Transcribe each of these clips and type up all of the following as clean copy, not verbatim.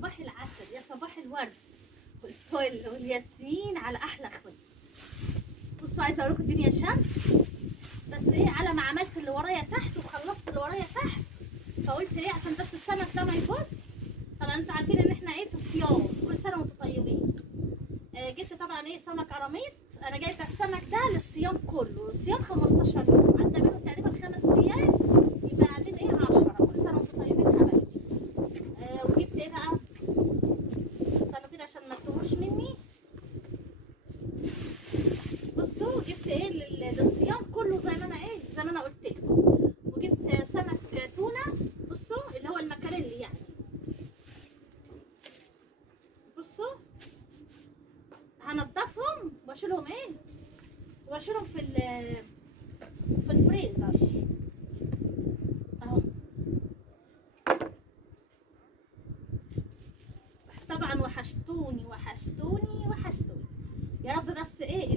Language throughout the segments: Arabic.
صباح العسل، يا صباح الورد والفل والياسمين على احلى اخوات. بصوا عايزه اقول لكم الدنيا شمس، بس ايه على ما عملت اللي ورايا تحت وخلصت اللي ورايا تحت، فقلت ايه عشان بس السمك ده ما يبص. طبعا انتوا عارفين ان احنا ايه في الصيام، كل سنه وانتم طيبين. جبت طبعا ايه سمك قراميط. انا جايبه السمك ده للصيام كله، الصيام 15 يوم، عدى منه تقريبا 5 ايام، يبقى قاعدين ايه 10. كل سنه وانتم طيبين يا حبايبي. وجبت ايه بقى، استنوا كده عشان ما تتوهوش مني. بصوا جبت ايه للصيام كله زي ما انا ايه زي ما انا قلت لكم. وجبت سمك تونه، بصوا اللي هو المكاريلي يعني. بصوا هنضفهم واشيلهم ايه واشيلهم في الفريزر اهو. طبعا وحشتوني وحشتوني وحشتوني. يا رب بس ايه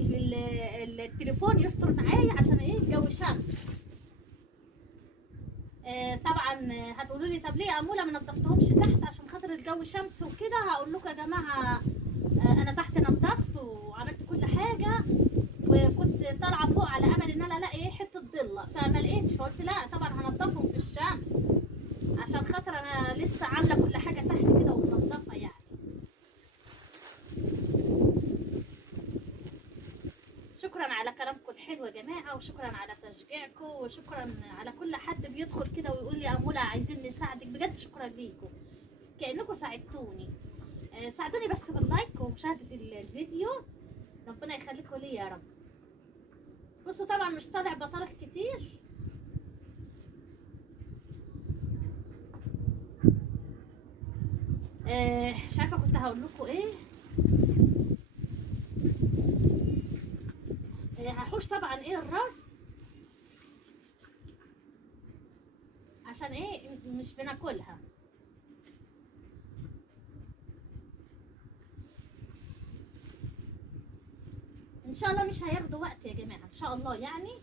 التليفون يستر معايا عشان ايه الجو شمس. طبعا هتقولوا لي طب ليه يا اموله ما نضفتهمش تحت عشان خاطر الجو شمس وكده. هقول لكم يا جماعه انا تحت نضفت وعملت كل حاجه، وكنت طالعه فوق على امل ان انا الاقي حته ضله فما لقيتش، فقلت لا طبعا هنضفهم في الشمس عشان خاطر انا لسه عامله كل حاجه تحت كده ومنضفه يعني. شكرا على كلامكم الحلو يا جماعه، وشكرا على تشجيعكم، وشكرا على كل حد بيدخل كده ويقول لي يا اموله عايزين نساعدك. بجد شكرا ليكم، كانكم ساعدتوني. ساعدوني بس باللايك ومشاهده الفيديو، ربنا يخليكم لي يا رب. بصوا طبعا مش طالع بطارخ كتير. مش عارفه كنت هقول لكم ايه. هحوش طبعا ايه الراس عشان ايه مش بناكلها. ان شاء الله مش هياخدوا وقت يا جماعه ان شاء الله يعني.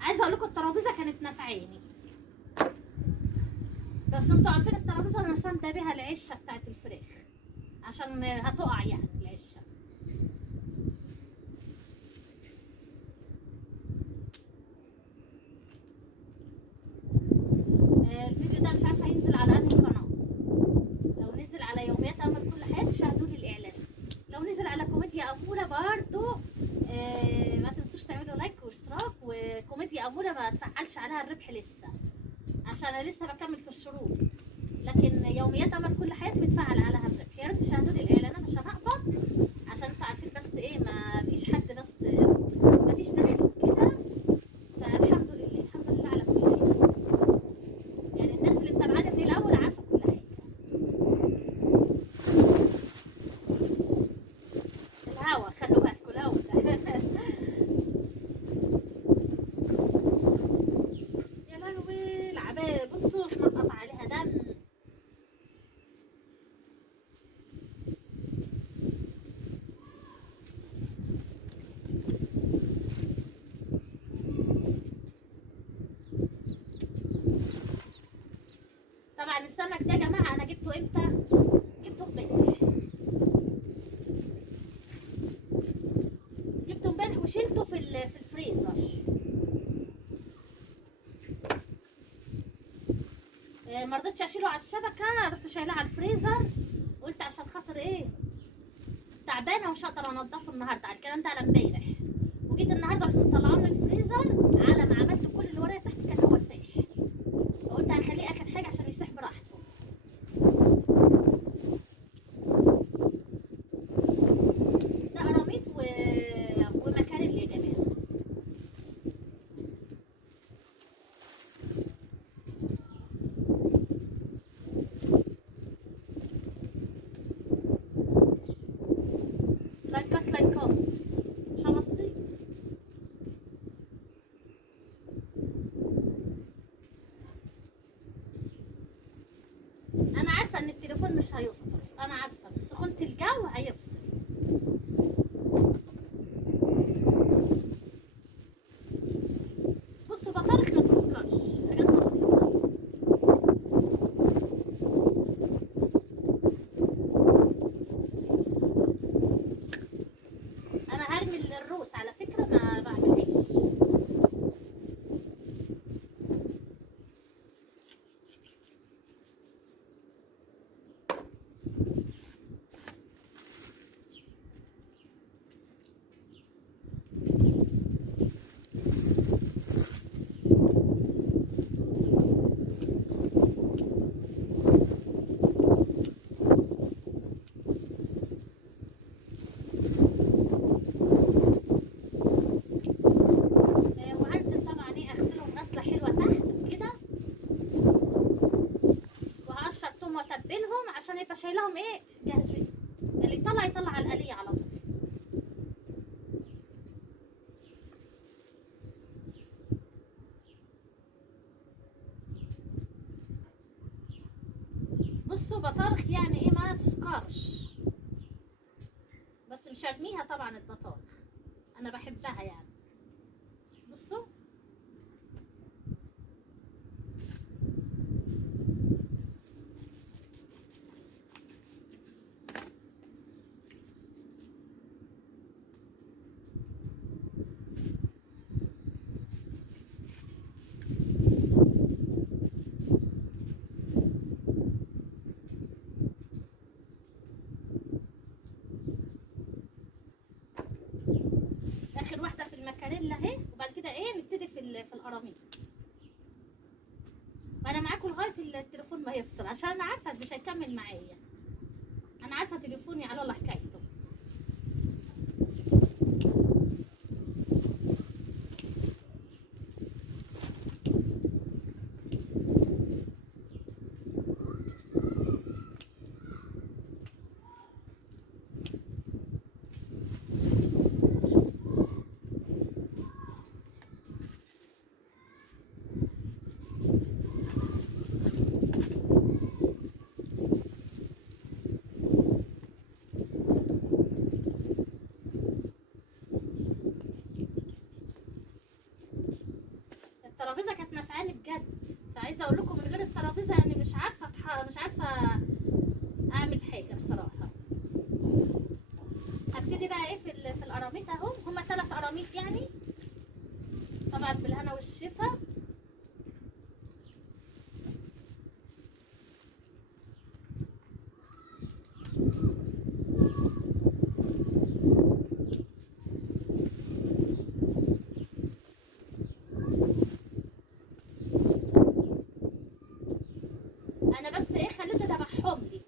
عايزه اقول لكم الترابيزه كانت نافعاني، بس انتوا عارفين الترابيزه انا سانده بيها العشه بتاعت الفراخ عشان هتقع يعني العشه. الفيديو ده مش عارفه هينزل على انهي قناه. لو نزل على يوميات امل كل حياتي شاهدوا لي الاعلان، لو نزل على كوميديا اموله برضو ما تنسوش تعملوا لايك واشتراك. وكوميديا اموله ما تفعلش عليها الربح لسه عشان انا لسه بكمل في الشروط، لكن يوميات امل كل حياتي بتفعل عليها الربح. يا ريت تشاهدوا لي الاعلانات عشان اقبض، عشان انتوا عارفين بس ايه ما فيش حد بس ما فيش دخل كده. فالحمد لله الحمد لله على كل حاجه يعني. الناس اللي متابعاني من الاول عارفه كل حاجه. الهوا خلوا بالكم الهوا يا لهوي العباية بصوا اتنقط عليها دم. طبعا السمك ده يا جماعه انا جبته امتى؟ جبته امبارح، جبته امبارح وشيلته في الفريزر. ما رضيتش اشيله على الشبكه، رحت شايلاه على الفريزر. قلت عشان خاطر ايه تعبانه ومش هقدر انضفه النهارده. على الكلام ده على امبارح، وجيت النهارده رحت مطلعاه من الفريزر. على ما عملت كل اللي ورايا تحت كان هو سايح، فقلت هخليه اخر حاجه عشان يسيح براحته. ده قراميط ومكاريل يا جماعه. لايكات لايكات مش هوصي. انا عارفه ان التليفون مش هيستر، انا عارفه من سخونه الجو هيفصل. بصوا بطارخ ما توصلش حاجات بسيطه. عاملاهم ايه جاهزين، اللي يطلع يطلع على الآلية على طول. بصوا بطارخ يعني ايه ما تسكرش، بس مش هرميها طبعا البطارخ، انا بحبها يعني. بصوا اخر واحده في المكاريلا اهي، وبعد كده ايه نبتدي في القراميط. وانا معاكم لغايه التليفون ما يفصل، عشان انا عارفه مش هيكمل معايا، انا عارفه تليفوني على الله حكايته. الترابيزه كانت نافعاني بجد، عايزه اقول لكم من غير الترابيزه يعني مش عارفه اعمل حاجه بصراحه. هبتدي بقى ايه في القراميط اهو، هما 3 قراميط يعني، طبعا بالهنا والشفا. انا بس ايه خليته دبحهم لي،